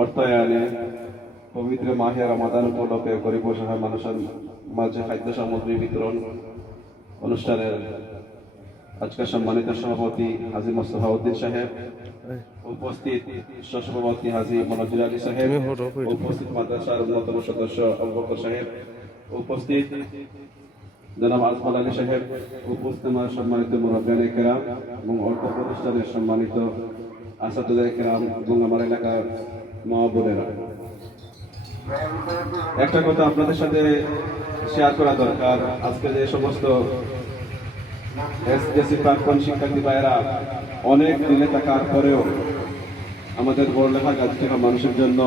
অর্থায়নে পবিত্র মাহে রমাদান উপলক্ষে গরিব অসহায় মানুষের মাঝে খাদ্য সামগ্রী বিতরণ অনুষ্ঠানের আজকের সম্মানিত সভাপতি হাজী মোস্তফা উদ্দিন সাহেব, উপস্থিত সহসভাপতি হাজী মনোজুর আলী সাহেব, উপস্থিত মাদ্রাসার অন্যতম সদস্য আবু বকর সাহেব, উপস্থিত জনাব আজমাল আলী সাহেব, উপস্থিত আমার সম্মানিত মুরব্বিয়ানে কেরাম এবং অর্থ প্রতিষ্ঠানের সম্মানিত আসাদুল্লাহ কেরাম এবং আমার এলাকার মা বোনেরা, একটা কথা আপনাদের সাথে শেয়ার করা দরকার। আজকে যে সমস্ত এসএসসি প্রাক্তন শিক্ষার্থী ভাইয়েরা অনেক দিনে থাকার পরেও আমাদের পড়ালেখা কাজ থেকে মানুষের জন্য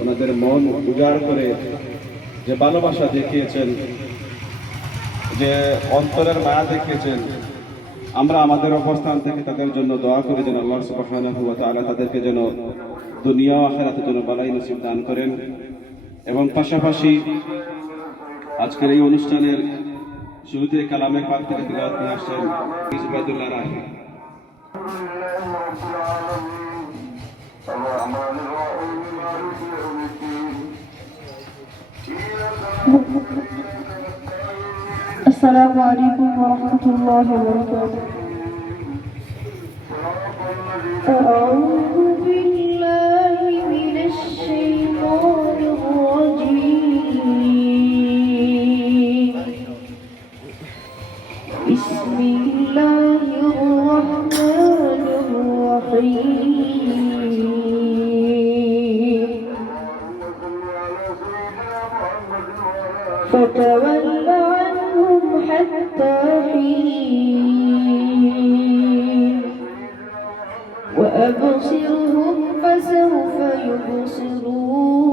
ওনাদের মন উজাড় করে যে ভালোবাসা দেখিয়েছেন, যে অন্তরের মায়া দেখিয়েছেন, আমরা আমাদের অবস্থান থেকে তাদের জন্য দোয়া করি যেন আল্লাহ সুবহানাহু ওয়া তাআলা তাদেরকে যেন দুনিয়া ও আখিরাতের জন্য বালাই নসিব দান করেন। এবং পাশাপাশি আজকের এই অনুষ্ঠানের শুরুতে কালামে পাক থেকে তিলাওয়াত নিয়ে আসছেন ইসবাদুল্লাহ রাহি। السلام عليكم ورحمة الله وبركاته. أعوذ بالله من الشيطان الرجيم. بسم الله الرحمن الرحيم. فتول عنهم حتى حين وأبصرهم فسوف يبصرون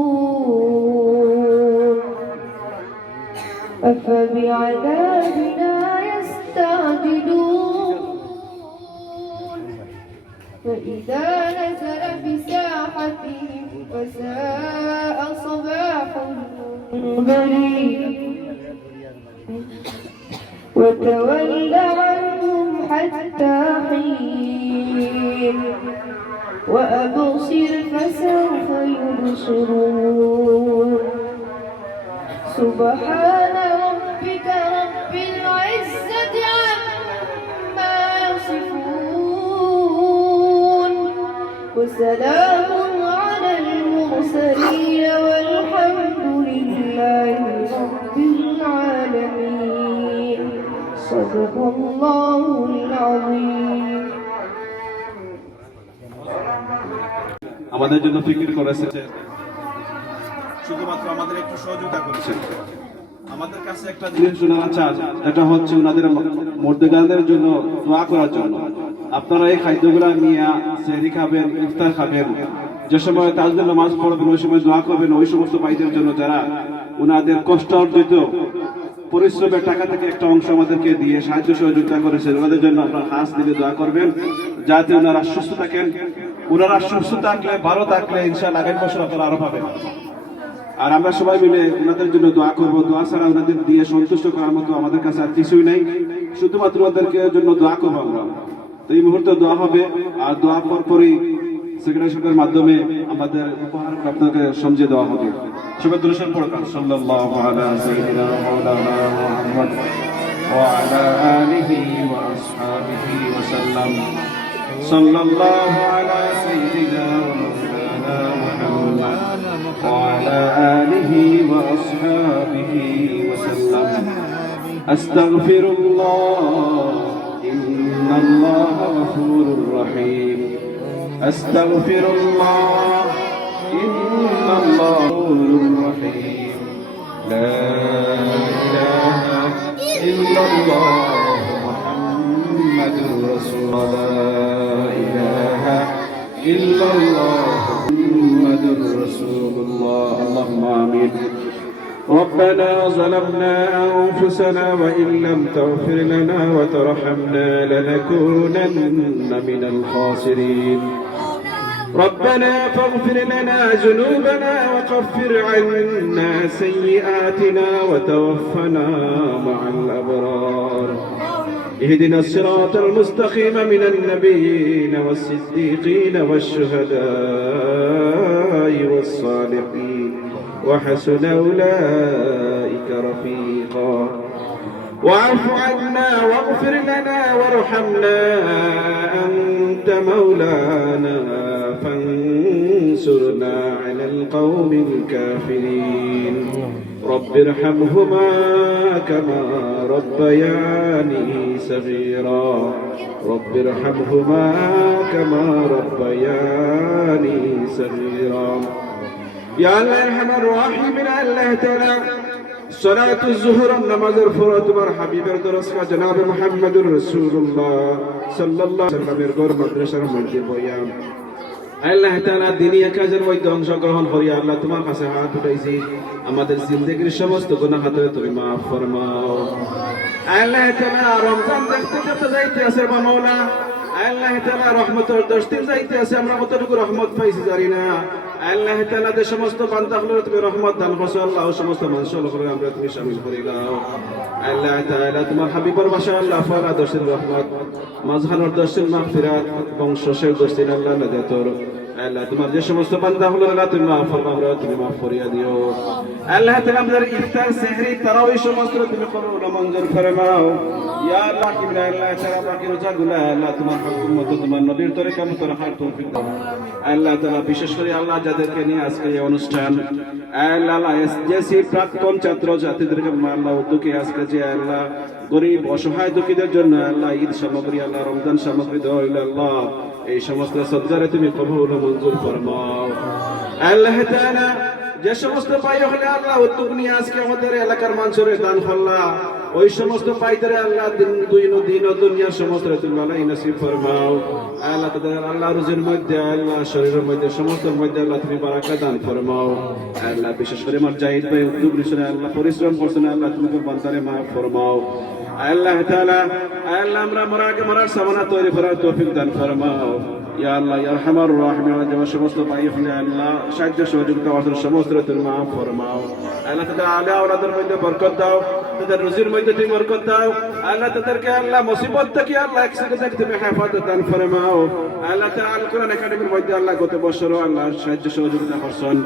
أفبعذابنا يستعجلون فإذا نزل بساحتهم فساء صباح المنذرين وتول عنهم حتى حين وأبصر فسوف يبصرون سبحان ربك رب العزة عما يصفون وسلام على المرسلين والحمد لله رب العالمين. صدق الله العظيم. আমাদের জন্য ফিকির করেছেন, শুধুমাত্র আমাদের একটু সহযোগিতা করেছেন। আমাদের কাছে একটা জিনিস শোনা চান, এটা হচ্ছে ওনাদের মুর্দেগানদের জন্য দোয়া করার জন্য। আপনারা এই খাদ্যগুলা নিয়ে সেহরি খাবেন, ইফতার খাবেন, যে সময় তাজদের নামাজ পড়বেন ওই সময় দোয়া করবেন ওই সমস্ত ভাইদের জন্য যারা ওনাদের কষ্ট অর্জিত পরিশ্রমের টাকা থেকে একটা অংশ আমাদেরকে দিয়ে সাহায্য সহযোগিতা করেছেন। ওনাদের জন্য আপনারা হাত দিলে দোয়া করবেন যাতে ওনারা সুস্থ থাকেন। ওনারা সুস্থ থাকলে, ভালো থাকলে ইনশাআল্লাহ আগের বছর আপনারা আরো পাবেন। আর আমরা সবাই মিলে ওনাদের জন্য দোয়া করবো। দোয়া ছাড়া ওনাদের দিয়ে সন্তুষ্ট করার মতো আমাদের কাছে আর কিছুই নেই, শুধুমাত্র ওদেরকে জন্য দোয়া করবো আমরা। তো এই মুহূর্তে দোয়া হবে, আর দোয়া পরপরই সেক্রেটারি সাহেবের মাধ্যমে আমাদের উপহার আপনাকে সমঝে দেওয়া হবে। সবাই দুরূদ পড়বেন সাল্লাল্লাহু আলা সাইয়্যিদিনা মাওলানা মুহাম্মদ ওয়া আলা আলিহি ওয়া আসহাবিহি ওয়া সাল্লাম। সাল্লাল্লাহু আলা সাইয়্যিদিনা মাওলানা মুহাম্মদ ওয়া আলা আলিহি ওয়া আসহাবিহি ওয়া সাল্লাম। আস্তাগফিরুল্লাহ ইন্নাল্লাহা গফুরুর রহিম। أستغفر الله إن الله غفور رحيم. لا إله إلا الله محمد رسول الله. لا إله إلا الله محمد رسول الله. اللهم آمين. ربنا ظلمنا أنفسنا وإن لم تغفر لنا وترحمنا لنكونن من الخاسرين. ربنا فاغفر لنا ذنوبنا وكفر عنا سيئاتنا وتوفنا مع الأبرار. اهدنا الصراط المستقيم من النبيين والصديقين والشهداء والصالحين وحسن أولئك رفيقا واعف عنا واغفر لنا وارحمنا أنت مولانا فانصرنا على القوم الكافرين رب ارحمهما كما ربياني صغيرا رب ارحمهما كما ربياني صغيرا يا الله ارحم الراحمين الله تعالى صلاة الظهر النماز الفرات تمہار حبیبر درس کا جناب محمد رسول اللہ صلی اللہ علیہ وسلم এর মাদ্রাসার মধ্যে বয়ান আল্লাহ তাআলা দিনী কাজের মধ্যে অংশগ্রহণ করিয়া আল্লাহ তোমার কাছে হাত উঠাইছি আমাদের জিন্দেগীর সমস্ত গুনাহ হাতে তুমি maaf ফরমাও আল্লাহ তাআলা রমজান দেখতে দেখতে যাইতে আছে মাওলা আল্লাহ তাআলা রহমতের দস্তির যাইতে আছে আমরা কতটুকু রহমত পাইছি জানি না আল্লাহ তাআলা যে সমস্ত বান্দাগুলোর তুমি রহমত দান করছো আল্লাহ সমস্ত মানুষগুলোকে আমরা তুমি শামিল করে দাও আল্লাহ তাআলা তোমার হাবিবের ভাষা আল্লাহ ফারা দস্তির রহমত মাঝহানের দস্তির মাগফিরাত বংশের দস্তির আল্লাহ নাজাতর আল্লাহ তোমার যে সমস্ত বান্দাগুলোর আল্লাহ তুমি maaf ফরমাও আমরা তুমি maaf করিয়া দিও আল্লাহ তাআলা আমাদের ইফতার সেহরি তারাউই সমস্ত তুমি কবুল ও মঞ্জুর ফরমাও ইয়া আল্লাহ কিবরা আল্লাহ তাআলা বাকি রোজাগুলো আল্লাহ তোমার হুকুম মতো তোমার নবীর তরিকা মতো রাখার তৌফিক দাও আল্লাহ তাআলা বিশেষ করে আল্লাহ যাদেরকে নিয়ে আজকে এই অনুষ্ঠান আল্লাহ এসজেসি প্রাক্তন ছাত্র ছাত্রীদেরকে আল্লাহ উদ্যোগে আজকে যে আল্লাহ গরিব অসহায় দুঃখীদের জন্য আল্লাহ ঈদ সামগ্রী আল্লাহ রমজান সামগ্রী দেওয়া হইল আল্লাহ এই সমস্ত সদকারে তুমি কবুল ও মঞ্জুর ফরমাও আল্লাহ তাআলা যে সমস্ত পাই হলে আল্লাহ উদ্যোগ নিয়ে আজকে আমাদের এলাকার মানুষের দান করলা ওই সমস্ত পাইদের আল্লাহ দিন ও দুনিয়ার সমস্ত তুমি আল্লাহ নসিব ফরমাও আল্লাহ তাদের আল্লাহ রুজির মধ্যে আল্লাহ শরীরের মধ্যে সমস্ত মধ্যে আল্লাহ তুমি বারাকা দান ফরমাও আল্লাহ বিশেষ করে আমার জাহিদ ভাই উদ্যোগ নিয়ে আল্লাহ পরিশ্রম করছেন আল্লাহ তুমি বান্দারে maaf ফরমাও আল্লাহ তাআলা আল্লাহ আমরা মরার সামানা তৈরি করার তৌফিক দান ফরমাও ইয়া আল্লাহ ইয়া আরহামার রাহিমিন যে সমস্ত ভাই হলে আল্লাহ সাহায্য সহযোগিতা আমাদের সমস্ত তুমি maaf ফরমাও আল্লাহ তাআলা আলে আওলাদের মধ্যে বরকত দাও তাদের রুজির মধ্যে তুমি বরকত দাও আল্লাহ তাদেরকে আল্লাহ মুসিবত থেকে আল্লাহ একসাথে তুমি হেফাজত দান ফরমাও আল্লাহ তাআলা কোরআন একাডেমির মধ্যে আল্লাহ গত বছর আল্লাহ সাহায্য সহযোগিতা করছেন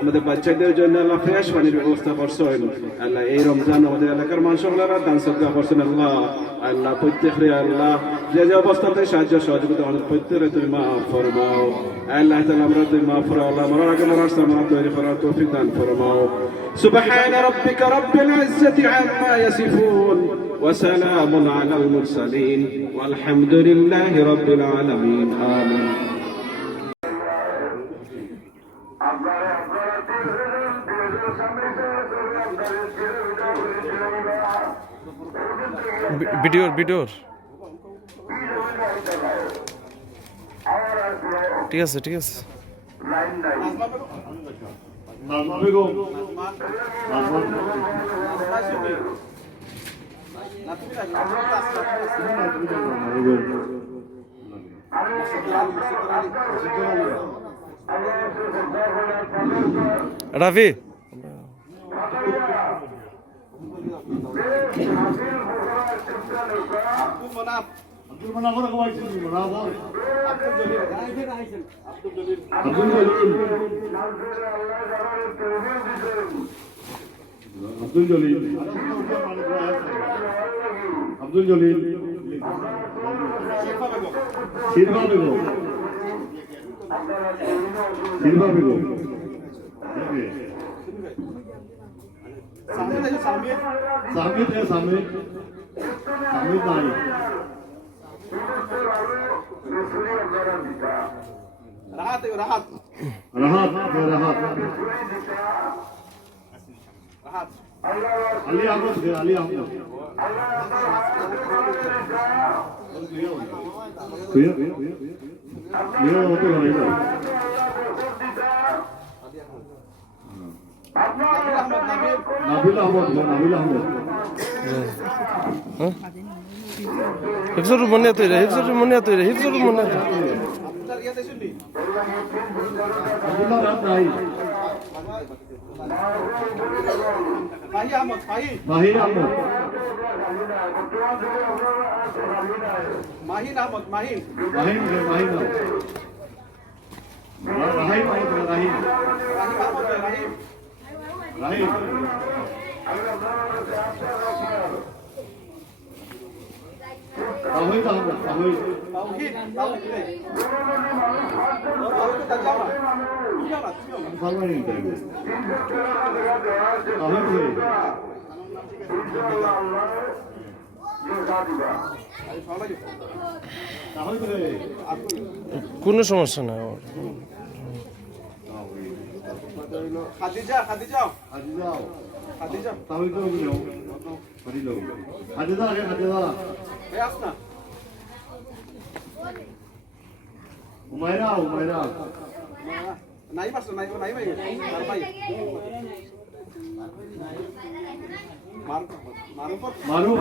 আমাদের বাচ্চাদের জন্য আল্লাহ ফ্রেশ পানির ব্যবস্থা করছেন আল্লাহ এই রমজান আমাদের এলাকার মানুষগুলো দান সদকা করছেন আল্লাহ আল্লাহ প্রত্যেকরে আল্লাহ যে যে অবস্থাতে সাহায্য সহযোগিতা আমাদের প্রত্যেকরে তুমি maaf ফরমাও আল্লাহ তাআলা আমরা তুমি maaf ফরমাও আল্লাহ মরার আগে মরার সামানা তৈরি করার তৌফিক দান ফরমাও সুবহান রাব্বিকা রাব্বিল ইজ্জাতি আম্মা ইয়াসিফুন ওয়া সালামুন আলাল মুরসালিন ওয়ালহামদুলিল্লাহি রাব্বিল আলামিন আমিন ভিডিওর ঠিক আছে নাজমা বেগম রাফি আব্দুল মান্নান করে কইছি মান্নান আব্দুল জলিল আব্দুল জলিল শিরবা বেগম সামিদ নাই রাহাত আলী আহমদ নাবিল আহমদ হিফজুর মনে তৈরি আব্দুল্লাহ রাত নাই মাহি আহমদ মাহি মাহির আহমদ মাহিন আহমদ মাহিন রাহিম রাহিম রাহিম আহমদ রাহিম রাহিম আহমদ রাহিম রাহিম তাহিদ আহমদ তাহিদ তাওহীদ তাওহীদ তাওহীদ তা যাও না যাও না সালমানি তাহিদ তাহিদ তাহিদ রে কোনো সমস্যা নাই আমার। খাদিজা খাদিজা হাজিদা খাদিজা তাহিদ রে বলো হাজিদা হাজিদা রে হাজিদা এই আসনা উমাইরা উমাইরা নাই পাস নাই নাই ভাই আর ভাই মারুফ মারুফ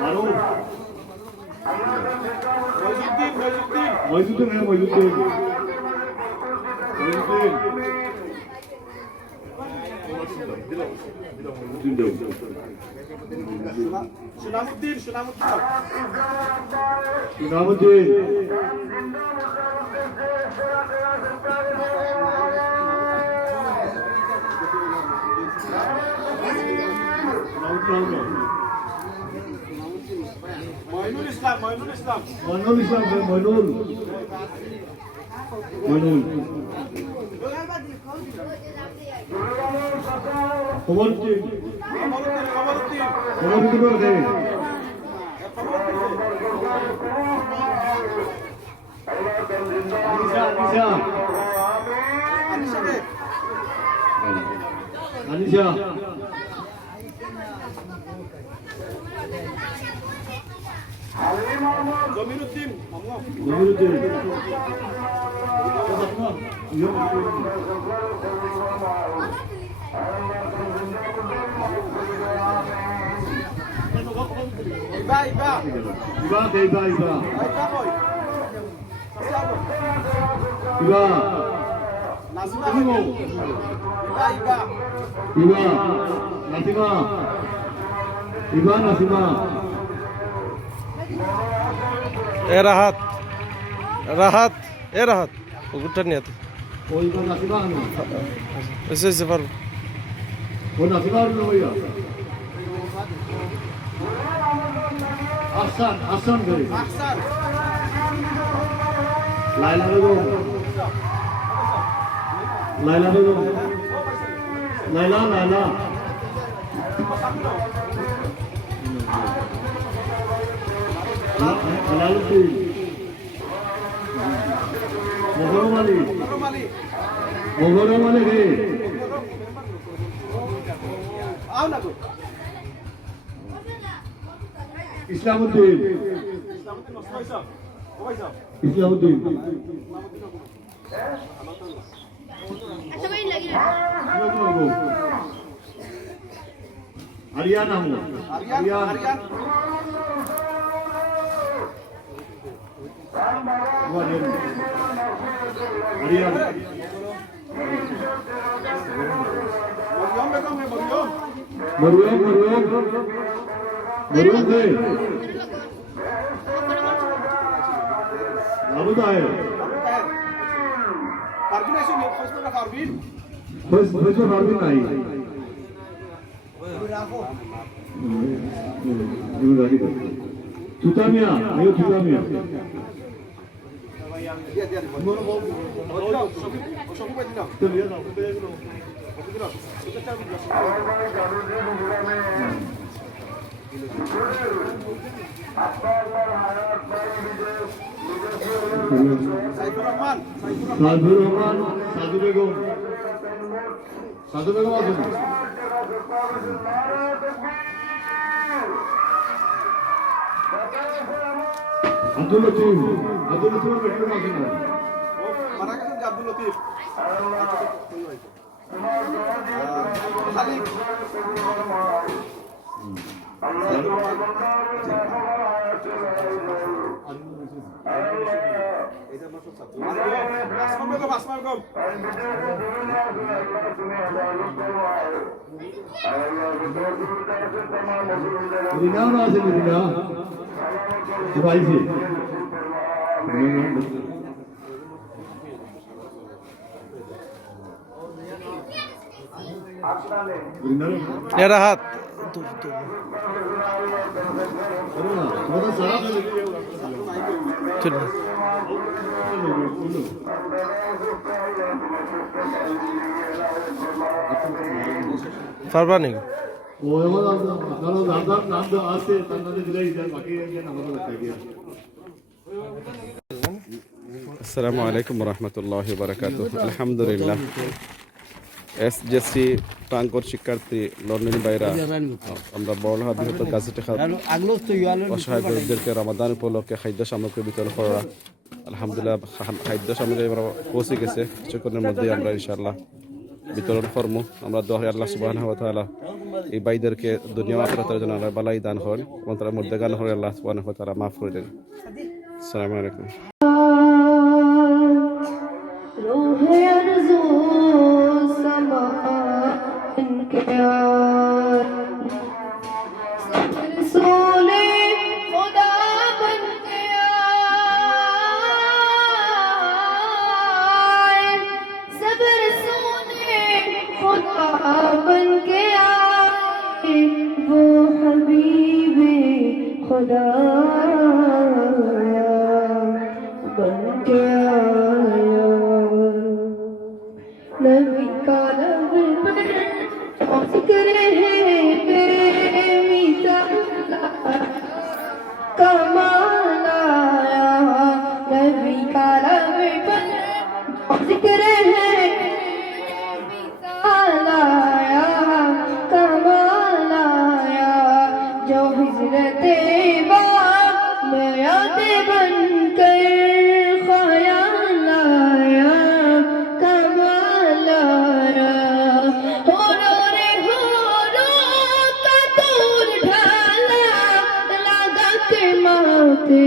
মারুফ মইজুদ্দিন মইজুদ্দিন মইজুদ্দিন হ্যাঁ মইজুদ্দিন সুনামউদ্দিন সুনামউদ্দিন ইনামুদ্দিন মইনুল ইসলাম মইনুল ইসলাম মইনুল ইসলাম মইনুল মইনুল কমরুদ্দিন কমরউদ্দিন কমরুদ্দিন রে আনিসা আনিসা আনিসা জমিরউদ্দিন জমিরুদ্দিন ইবা ইবা ইবা ইবা ইবা ইবা কই ইবা নাজমা ইবা ইবা ইবা নাসিমা ইবা নাসিমা এ রাহাত রাহাত এ রাহাত কুকুরটা নিয়ে তো ওই ইবা নাসিমা আনো এসে পারবো ও নাসিমা আনো ওইয়া আহসান আহসান করে আহসান লাইলা বেগম লাইলা বেগম লাইলা লাইলা আলাউদ্দিন মোহরম আলী রুমালি মোহরম আলী রে আও না গো ইসলামউদ্দিন ইসলামউদ্দিন ওসাইসা ওসাইসা ইসলামউদ্দিন আরিয়ান আহমদ আরিয়ান আরিয়ান আরিয়ান মরিয়ম বেগম হে মরিয়ম মরিয়ম মরিয়ম মরিয়ম রে আবু তাহের পারবিন আইসো নি ফেসবুকে পারবিন ফেসবুক পারবি নাই চুতামিয়া আয়ো চুতামিয়া দিয়া দিয়া মরিয়ম সবই সবই পাই দিলাম সাইফুর রহমান সাধুর রহমান সাধু বেগম সাধু বেগম আছেন আব্দুল লতিফ বেগম আছেন মারা গেছেন আব্দুল লতিফ খালিদ রিনাও না আছে রিনা ভাইজি এ রাহাত চল পারবা নি ও এমন কারণ নাম নাম তো আছে তার নামে দিলেই যায় বাকি আমাদের থাকে আসসালামু আলাইকুম রহমতুল্লাহি বারাকাতুহ। আলহামদুলিল্লাহ এসজেসি প্রাঙ্গণ শিক্ষার্থী লন্ডন বাইরা আমরা বড়হাট বৃহত্তর গাজীতে অসহায় গরিবদেরকে রমাদান উপলক্ষে খাদ্য সামগ্রী বিতরণ করা। আলহামদুলিল্লাহ খাদ্য সামগ্রী আমরা পৌঁছে গেছে, কিছুক্ষণের মধ্যে আমরা ইনশাআল্লাহ বিতরণ করবো। আমরা দোয়া করি আল্লাহ সুবহানাহু ওয়া তাআলা এই ভাইদেরকে দুনিয়া আখিরাতের জন্য আল্লাহ বালাই দান করেন এবং তারা মধ্যে গান করে আল্লাহ সুবহানাহু ওয়া তাআলা মাফ করে দেন। আসসালামু আলাইকুম। روح يرزو السماء انكار رسولي خدا بن کے آئے سب رسولي خدا بن کے آئے وہ حبیب خدا بن کے آیا نبی کا لب پر ذکر ہے بے مثال کمال آیا نبی کا لب پر ذکر ہے بے مثال آیا کمال آیا جو حضرت باب میں یاد بن کر خیال آیا کمال آیا ہورو کا دور ڈھالا لگا کے ماتے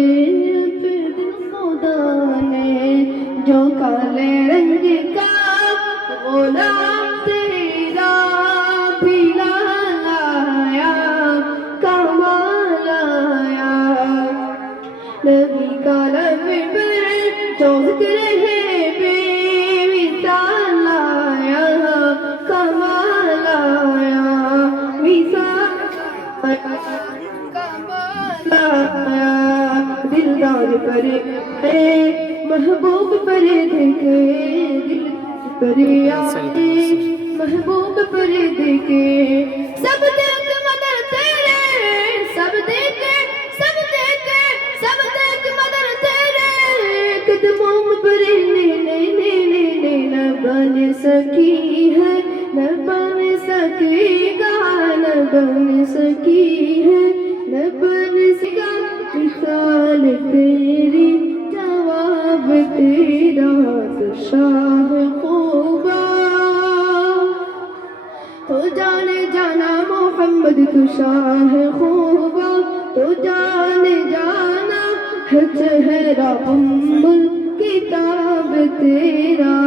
پہ دل خدا نے جو کالے رنگ کا غلام تیرا بلال آیا کمال آیا نبی کا لب پر جو ذکر ہے بے مثال آیا کمال آیا مثال آیا کمال آیا دلدار پر ہے محبوب پر دیکھے دل پر آئے محبوب پر دیکھے سب دیکھ مدر تیرے سب دیکھے سب دیکھے سب دیکھ مدر تیرے قدموں پر نہ بن سکی ہے نہ بن سکے گا نہ بن سکی ہے نہ بن سکا مثال تیری جواب تیرا تو شاہ خوبا تو جانے جانا محمد تو شاہ خوبا تو جانے جانا ہے چہرہ کتاب تیرا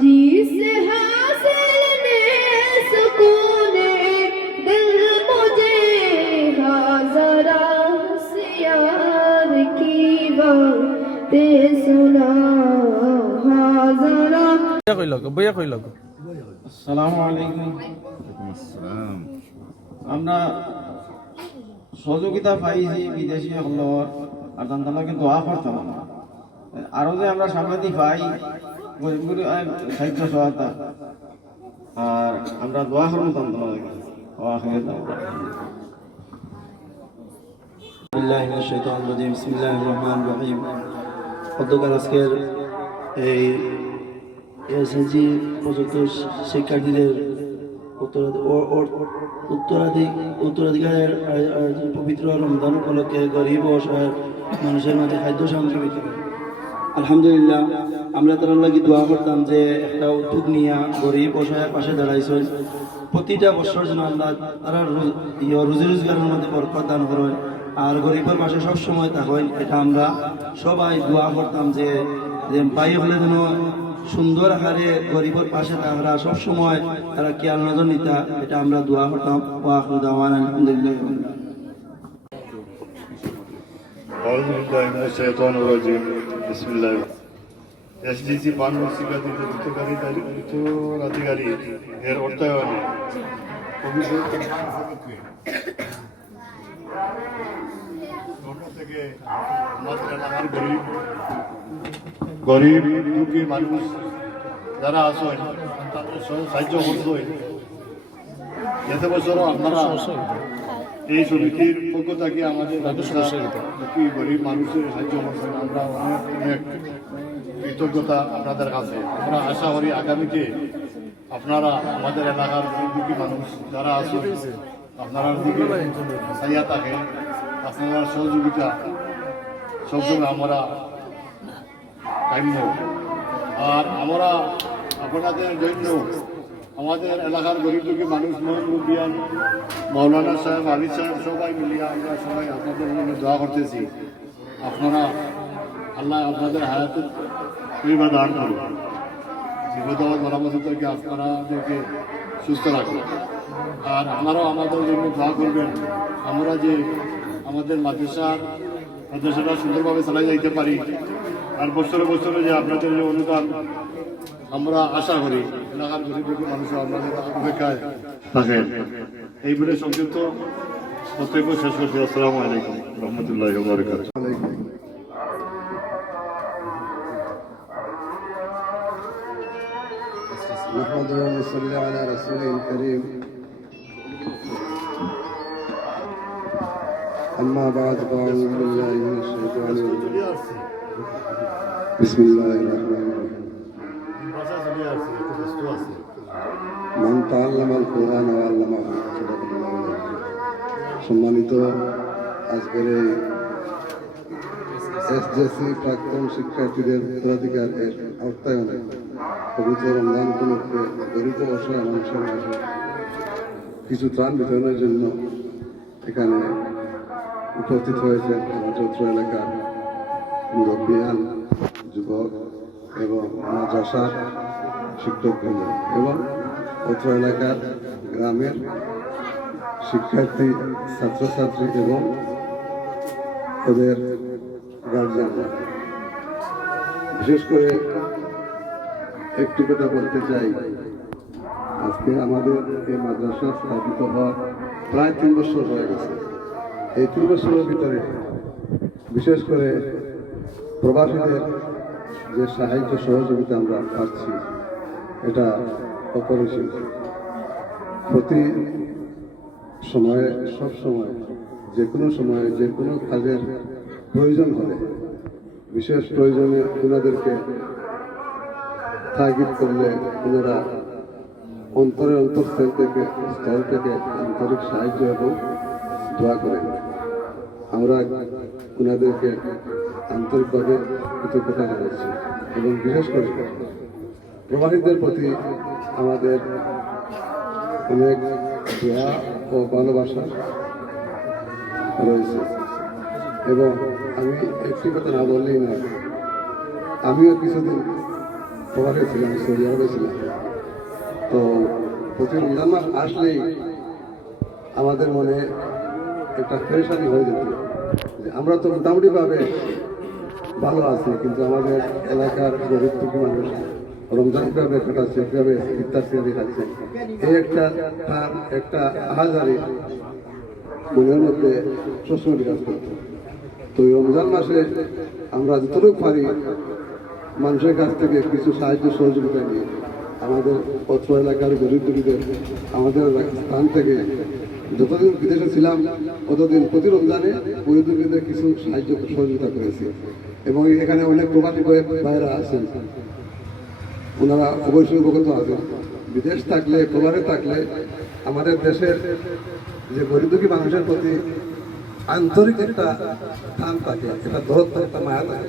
جس حاصل نے سکون دل مجھے ذرا سیار کی باتیں سنا ذرا বইয়া কই লগ আসসালামু আলাইকুম। আমরা সহযোগিতা পাইছি বিদেশি হলর আর তারা কিন্তু দোয়া করতাম না। আরো যে আমরা সাংবাদিক পাই গরিবগুলি সাহিত্য সহায়তা আর আমরা দোয়া করবো তান্ত্র গতকাল আজকের এই এসএসজি প্রযুক্ত শিক্ষার্থীদের উত্তরাধিকারের পবিত্র রমজান উপলক্ষে গরিব ও অসহায় মানুষের মাঝে খাদ্য সামগ্রী বিতরণ। আলহামদুলিল্লাহ আমরা তারা লাগি দোয়া করতাম যে একটা উদ্যোগ নিয়ে গরিব অসহায়ের পাশে দাঁড়াইছেন। প্রতিটা বছর যেন আল্লাহ তারা রুজি রোজগারের মধ্যে বরকত দান করেন আর গরিবের পাশে সবসময় থাকেন। এটা আমরা সবাই দোয়া করতাম যে যে পাই হলে যেন সুন্দর হারে গরিবের পাশে তারা সবসময় তারা খেয়াল নজর নিতা, এটা আমরা দোয়া করতাম। আলহামদুলিল্লাহ। أعوذ بالله من الشيطان الرجيم بسم الله SDC পানবর্ষিকাতে উত্তরাধিকারী এর অর্থায়নে থেকে আমাদের এলাকার গরিব দুঃখী মানুষ যারা আসেন তাদের সাহায্য করছেন। গত বছরও আপনারা এই সমিতির পক্ষ থেকে আমাদের দুঃখী গরিব মানুষের সাহায্য করছেন। আমরা অনেক অনেক কৃতজ্ঞতা আপনাদের কাছে। আমরা আশা করি আগামীতে আপনারা আমাদের এলাকার দুঃখী মানুষ যারা আছেন আপনারা দিকে চাইয়া থাকেন, আপনার সহযোগিতা সবসময় আমরা কাম্য। আর আমরা আপনাদের জন্য আমাদের এলাকার গরিব দুঃখী মানুষ মুরব্বিয়ান মৌলানা সাহেব, আলী সাহেব সবাই মিলিয়ে আমরা সবাই আপনাদের জন্য দোয়া করতেছি। আপনারা আল্লাহ আপনাদের হায়াতের পরিবার দান করুন, বিপদাবাদ মারামতিদেরকে আপনারাদেরকে সুস্থ রাখুন। আর আপনারাও আমাদের জন্য দোয়া করবেন, আমরা যে আমাদের মাদ্রাসাটা সুন্দরভাবে চালাই যাইতে পারি। আর বছরে বছরে যে আপনাদের যে অনুদান আমরা আশা করি, এলাকার গরিব মানুষ আপনাদের অপেক্ষায় থাকেন। এই বলে সংক্ষিপ্ত বক্তব্য শেষ করছি। আসসালামু আলাইকুম রহমতুল্লাহ বারাকাতুহু। نحمده ونصلي على رسوله الكريم أما بعد فأعوذ بالله من الشيطان الرجيم بسم الله الرحمن الرحيم من تعلم القرآن وعلمه صدق الله العظيم। সম্মানিত আজকের এই এসজেসি প্রাক্তন শিক্ষার্থীদের উত্তরাধিকার এর অর্থায়নে পবিত্র রমজান উপলক্ষে গরিব অসহায় মানুষের মাঝে কিছু ত্রাণ বিতরণের জন্য এখানে উপস্থিত হয়েছেন আমার চৌত্র এলাকার মুরব্বিয়ান, যুবক এবং মাদ্রাসার শিক্ষকবৃন্দ এবং অত্র এলাকার গ্রামের শিক্ষার্থী, ছাত্রছাত্রী এবং ওদের গার্জিয়ানরা। বিশেষ করে একটি কথা বলতে চাই, আজকে আমাদের এই মাদ্রাসা স্থাপিত হওয়ার প্রায় 3 বছর হয়ে গেছে। এই 3 বছরের ভিতরে বিশেষ করে প্রবাসীদের যে সাহায্য সহযোগিতা আমরা পাচ্ছি এটা অপরিসীম। প্রতি সময়ে, সব সময়, যে কোনো সময়ে, যে কোনো কাজের প্রয়োজন হলে, বিশেষ প্রয়োজনে ওনাদেরকে তাগিদ করলে ওনারা অন্তরের অন্তঃস্থল থেকে আন্তরিক সাহায্য এবং দোয়া করেন। আমরা ওনাদেরকে আন্তরিকভাবে কৃতজ্ঞতা জানাচ্ছি এবং বিশেষ করে প্রবাসীদের প্রতি আমাদের অনেক দোয়া ও ভালোবাসা রয়েছে। এবং আমি একটি কথা না বললেই না, আমিও কিছুদিন প্রবাসে ছিলাম, সৌদি আরবে ছিলাম। তো প্রতি রমজান মাস আসলেই আমাদের মনে একটা পেরেশানি হয়ে যেত যে আমরা তো মোটামুটিভাবে ভালো আছি, কিন্তু আমাদের এলাকার গরিব দুঃখী মানুষ রমজান কীভাবে কাটাচ্ছে, কীভাবে ইফতার সেহরি খাচ্ছে, এই একটা আহাজারি মনের মধ্যে প্রশ্ন বিকাশ করত। তো রমজান মাসে আমরা যতটুকু পারি মানুষের কাছ থেকে কিছু সাহায্য সহযোগিতা নিয়ে আমাদের অত্র এলাকার গরিব দুঃখীদের আমাদের স্থান থেকে যতদিন বিদেশে ছিলাম ততদিন প্রতি রমজানে গরিব দুঃখীদের কিছু সাহায্য সহযোগিতা করেছি। এবং এখানে অনেক প্রবাসী ভাইয়েরা আছেন, ওনারা অবশ্যই অবগত আছেন। বিদেশ থাকলে, প্রবাসে থাকলে আমাদের দেশের যে গরিব দুঃখী মানুষের প্রতি আন্তরিক একটা স্থান থাকে, একটা দরদ থাকে, একটা মায়া থাকে।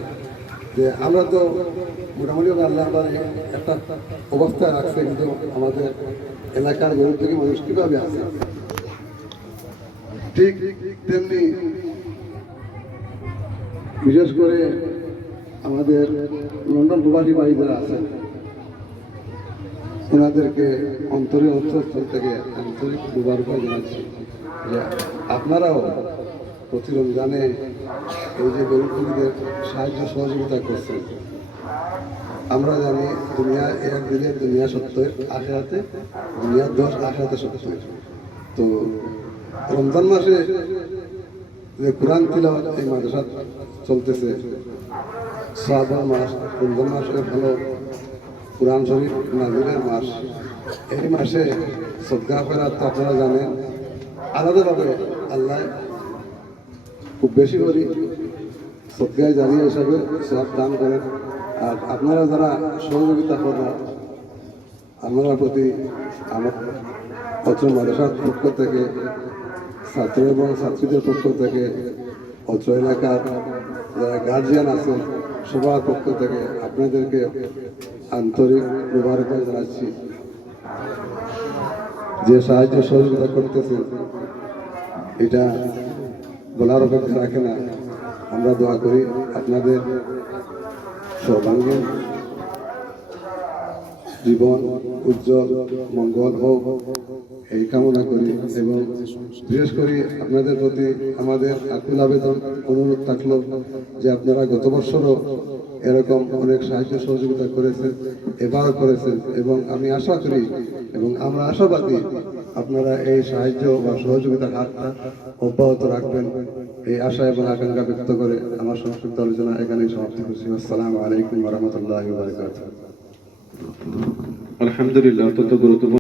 যে আমরা তো মোটামুটি আল্লাহ একটা অবস্থায় রাখছে, কিন্তু আমাদের এলাকার গরিব দুঃখী মানুষ কীভাবে আছে, ঠিক তেমনি বিশেষ করে আমাদের লন্ডন প্রবাসী ভাই যারা আছেন ওনাদেরকে অন্তঃস্থল থেকে আন্তরিক মুবারকবাদ জানাচ্ছি যে আপনারাও প্রতি রমজানে এই যে গরিব দুঃখীদের সাহায্য সহযোগিতা করছেন। আমরা জানি দুনিয়া এক দিনে দুনিয়া সত্যের আখেরাতে দুনিয়া 10 আখেরাতে সত্যের। তো রমজান মাসে যে কোরআন তিলাওয়াত এই মাদ্রাসা চলতেছে, শ্রাবণ মাস রমজান মাসের হলো কোরআন শরীফ নাজিলের মাস। এই মাসে সদকা ফেরাত তো আপনারা জানেন আলাদাভাবে আল্লাহ খুব বেশি করে সদকায় জারিয়া হিসাবে সব দান করেন। আর আপনারা যারা সহযোগিতা করেন আপনার প্রতি আমার অত্র মাদ্রাসার পক্ষ থেকে ছাত্র এবং ছাত্রীদের পক্ষ থেকে অত্র এলাকার যারা গার্জিয়ান আছে সবার পক্ষ থেকে আপনাদেরকে আন্তরিক মুবারকবাদ জানাচ্ছি। যে সাহায্য সহযোগিতা করতেছেন এটা বলার অপেক্ষা রাখে না। আমরা দোয়া করি আপনাদের সর্বাঙ্গীন জীবন উজ্জ্বল মঙ্গল হোক এই কামনা করি। এবং বিশেষ করে আপনাদের প্রতি আমাদের আকুল আবেদন অনুরোধ থাকলো যে আপনারা গত বছরও এরকম অনেক সাহায্য সহযোগিতা করেছেন, এবারও করেছেন এবং আমি আশা করি এবং আমরা আশাবাদী আপনারা এই সাহায্য বা সহযোগিতার হাতটা অব্যাহত রাখবেন এই আশা এবং আকাঙ্ক্ষা ব্যক্ত করে আমার সংক্ষিপ্ত আলোচনা এখানেই সমাপ্তি করছি। আসসালামু আলাইকুম ওয়া রাহমাতুল্লাহি ওয়া বারাকাতুহু। আলহামদুলিল্লাহ, অত্যন্ত গুরুত্বপূর্ণ